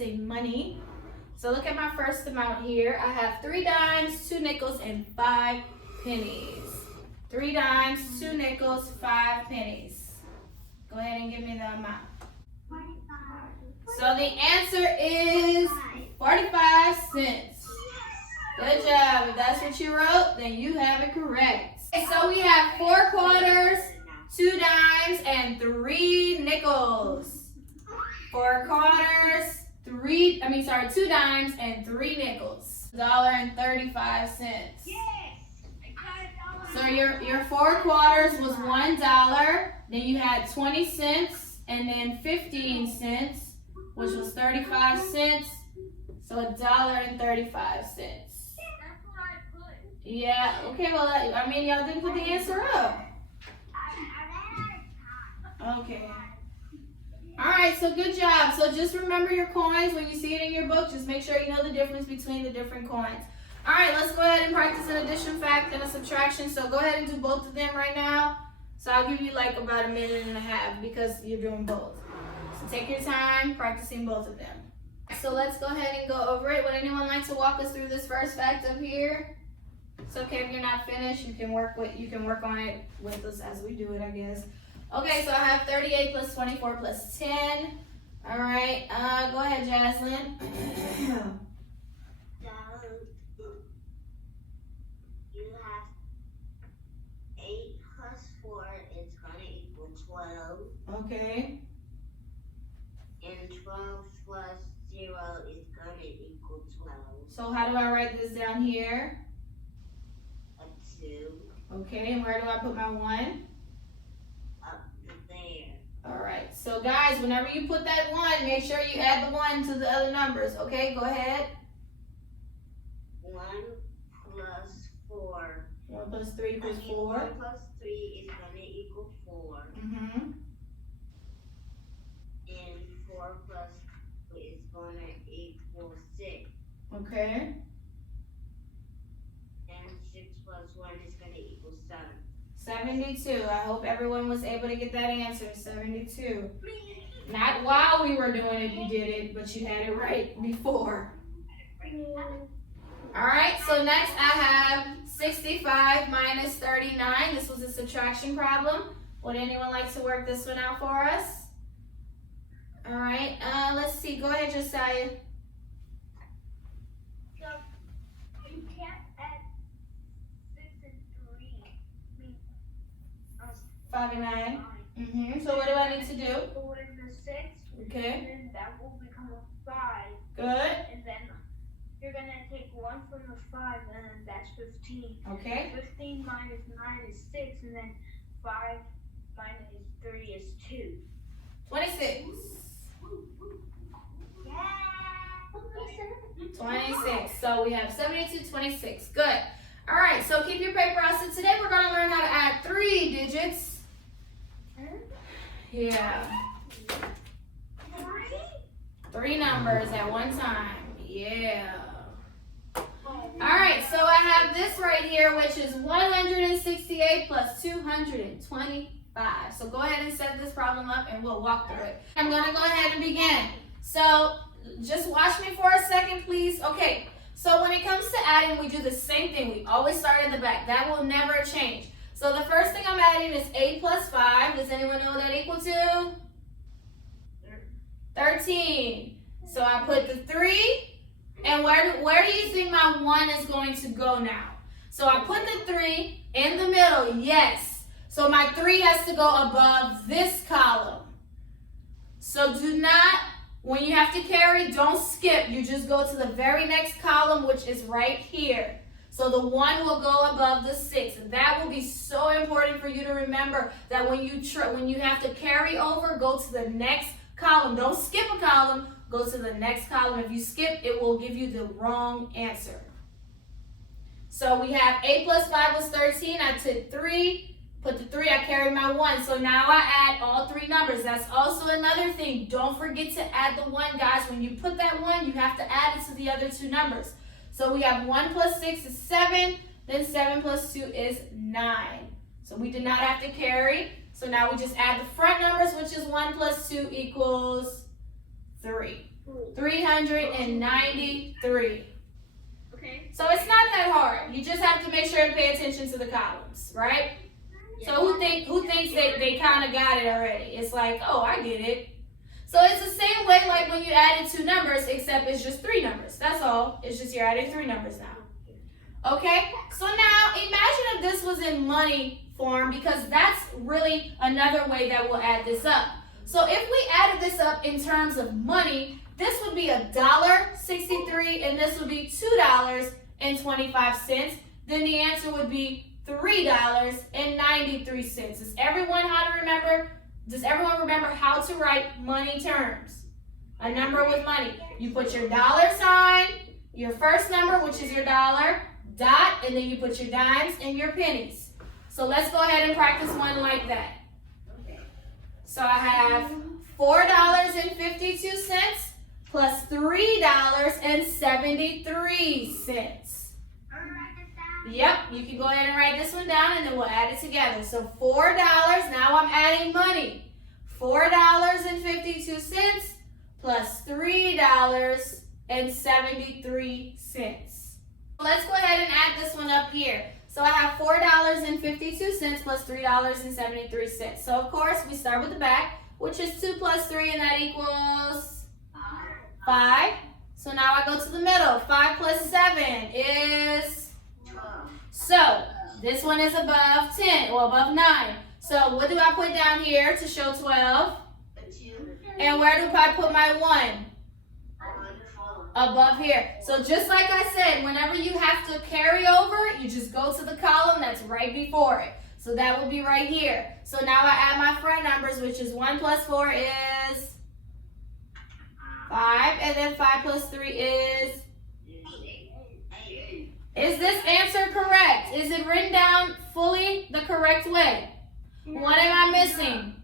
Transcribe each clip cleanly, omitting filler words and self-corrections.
practicing money. So look at my first amount here. I have 3 dimes, 2 nickels, and 5 pennies. 3 dimes, 2 nickels, 5 pennies. Go ahead and give me the amount. So the answer is 45 cents. Good job. If that's what you wrote, then you have it correct. Okay, so we have 4 quarters, 2 dimes, and 3 nickels. 4 quarters, 2 dimes, and 3 nickels. $1.35. So your 4 quarters was $1. Then you had 20 cents, and then 15 cents, which was 35 cents. So $1.35. Yeah. Okay. Well, I mean, y'all didn't put the answer up. Okay. All right, so good job. So just remember your coins. When you see it in your book, just make sure you know the difference between the different coins. All right, let's go ahead and practice an addition fact and a subtraction. So go ahead and do both of them right now. So I'll give you like about a minute and a half because you're doing both. So take your time practicing both of them. So let's go ahead and go over it. Would anyone like to walk us through this first fact up here? It's okay if you're not finished. You can work on it with us as we do it, I guess. Okay, so I have 38 plus 24 plus 10. All right, go ahead, Jaslyn. You have 8 plus 4 is going to equal 12. Okay. And 12 plus 0 is going to equal 12. So how do I write this down here? A 2. Okay, and where do I put my 1? There. All right, so guys, whenever you put that 1, make sure you add the 1 to the other numbers. Okay, go ahead. 1 plus 4. 1 plus 3 equals 4. 1 plus 3 is going to equal 4. Mm-hmm. And 4 plus 2 is going to equal 6. Okay. And 6 plus 1 is going to equal 7. 72. I hope everyone was able to get that answer. 72. Not while we were doing it, you did it, but you had it right before. All right, so next I have 65 minus 39. This was a subtraction problem. Would anyone like to work this one out for us? All right, let's see. Go ahead, Josiah. 5 and 9. Mm-hmm. So what do I need to do? Put in the 6. Okay. And then that will become a 5. Good. And then you're going to take 1 from the 5, and then that's 15. Okay. 15 minus 9 is 6, and then 5 minus 3 is 2. 26. 26. So we have 72, 26. Good. All right, so keep your paper out. So today we're going to learn how to add 3 digits. Yeah. 3 numbers at one time. Yeah. All right, so I have this right here, which is 168 plus 225. So go ahead and set this problem up and we'll walk through it. I'm going to go ahead and begin. So just watch me for a second, please. Okay, so when it comes to adding, we do the same thing. We always start at the back. That will never change. So the first thing I'm adding is 8 plus 5. Does anyone know what that equal to? 13. So I put the 3. And where do you think my 1 is going to go now? So I put the 3 in the middle, yes. So my 3 has to go above this column. So do not, when you have to carry, don't skip. You just go to the very next column, which is right here. So the 1 will go above the 6. That will be so important for you to remember that when you have to carry over, go to the next column. Don't skip a column. Go to the next column. If you skip, it will give you the wrong answer. So we have 8 plus 5 was 13. I took 3, put the 3, I carried my 1. So now I add all 3 numbers. That's also another thing. Don't forget to add the 1, guys. When you put that 1, you have to add it to the other 2 numbers. So we have 1 plus 6 is 7. Then 7 plus 2 is 9. So we did not have to carry. So now we just add the front numbers, which is 1 plus 2 equals 3. 393. Okay. So it's not that hard. You just have to make sure to pay attention to the columns, right? So who thinks they kind of got it already? It's like, oh, I get it. So it's the same way like when you added two numbers, except it's just three numbers. That's all. It's just you're adding three numbers now. Okay? So now imagine if this was in money form, because that's really another way that we'll add this up. So if we added this up in terms of money, this would be $1.63 and this would be $2.25. Then the answer would be $3.93. Does everyone remember how to write money terms? A number with money. You put your dollar sign, your first number, which is your dollar, dot, and then you put your dimes and your pennies. So let's go ahead and practice one like that. So I have $4.52 plus $3.73. Yep, you can go ahead and write this one down and then we'll add it together. So $4, now I'm adding money. $4.52 plus $3.73. Let's go ahead and add this one up here. So I have $4.52 plus $3.73. So of course we start with the back, which is 2 plus 3, and that equals 5. So now I go to the middle. 5 plus 7 is 12. So this one is above 10 or above 9. So what do I put down here to show 12? A 2. And where do I put my 1? Wonderful. Above here. So just like I said, whenever you have to carry over, you just go to the column that's right before it. So that would be right here. So now I add my front numbers, which is 1 plus 4 is 5, and then 5 plus 3 is... Is this answer correct? Is it written down fully the correct way? What am I missing?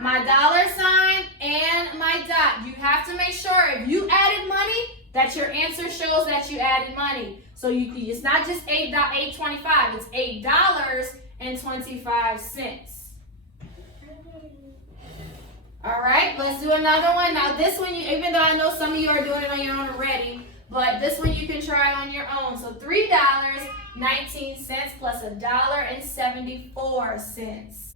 My dollar sign and my dot. You have to make sure if you added money, that your answer shows that you added money. So it's not just $8.25, it's $8.25. All right, let's do another one. Now this one, even though I know some of you are doing it on your own already, but this one you can try on your own. So $3.19 plus $1.74.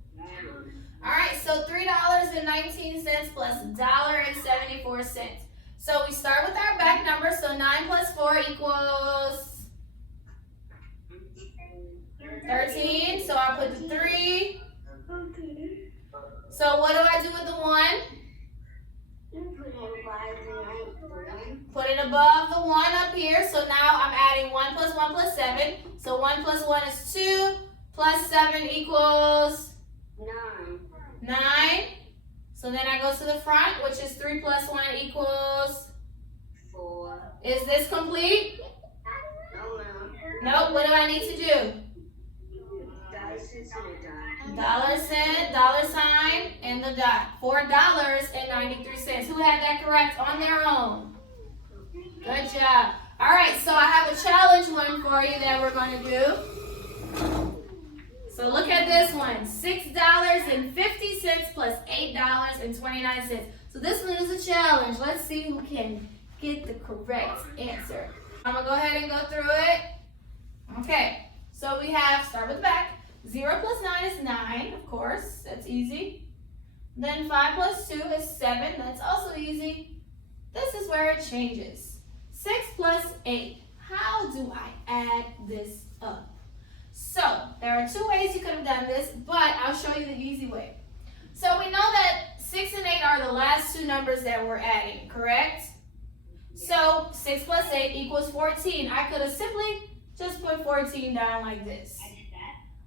All right, so $3.19 plus $1.74. So we start with our back number. So 9 plus 4 equals 13. So I put the 3. So what do I do with the 1? Put it above the 1 up here. So now I'm adding 1 plus 1 plus 7. So 1 plus 1 is 2 plus 7 equals 9. So then I go to the front, which is 3 plus 1 equals 4. Is this complete? No, ma'am. Nope. What do I need to do? Dollar sign, and the dot. $4.93. Who had that correct on their own? Good job. All right, so I have a challenge one for you that we're going to do. So look at this one. $6.50 plus $8.29. So this one is a challenge. Let's see who can get the correct answer. I'm going to go ahead and go through it. Okay, so we have, start with the back. 0 plus 9 is 9, of course. That's easy. Then 5 plus 2 is 7. That's also easy. This is where it changes. 6 plus 8. How do I add this up? So, there are two ways you could have done this, but I'll show you the easy way. So, we know that 6 and 8 are the last two numbers that we're adding, correct? So, 6 plus 8 equals 14. I could have simply just put 14 down like this.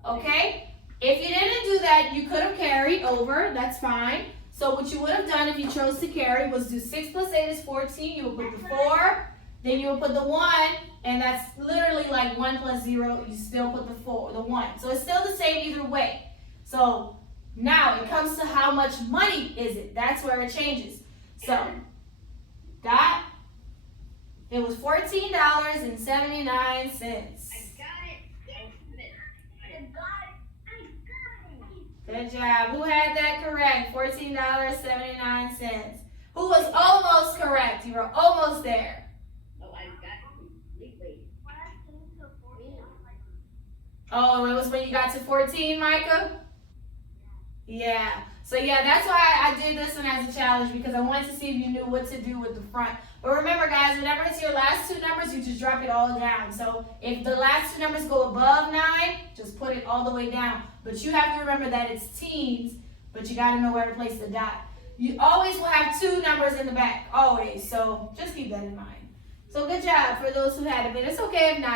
Okay? If you didn't do that, you could have carried over. That's fine. So what you would have done if you chose to carry was do 6 plus 8 is 14. You would put the 4, then you would put the 1, and that's literally like 1 plus 0. You still put the 1. So it's still the same either way. So now it comes to how much money is it. That's where it changes. So dot, it was $14.79. Good job. Who had that correct? $14.79. Who was almost correct. You were almost there. Oh, I got it completely. When I came to 14, I was like, Oh, it was when you got to 14, Micah? Yeah. So yeah, that's why I did this one as a challenge, because I wanted to see if you knew what to do with the front. But remember, guys, whenever it's your last two numbers, you just drop it all down. So if the last two numbers go above 9, just put it all the way down. But you have to remember that it's teens, but you got to know where to place the dot. You always will have 2 numbers in the back, always. So just keep that in mind. So good job for those who had it, but it's okay if not.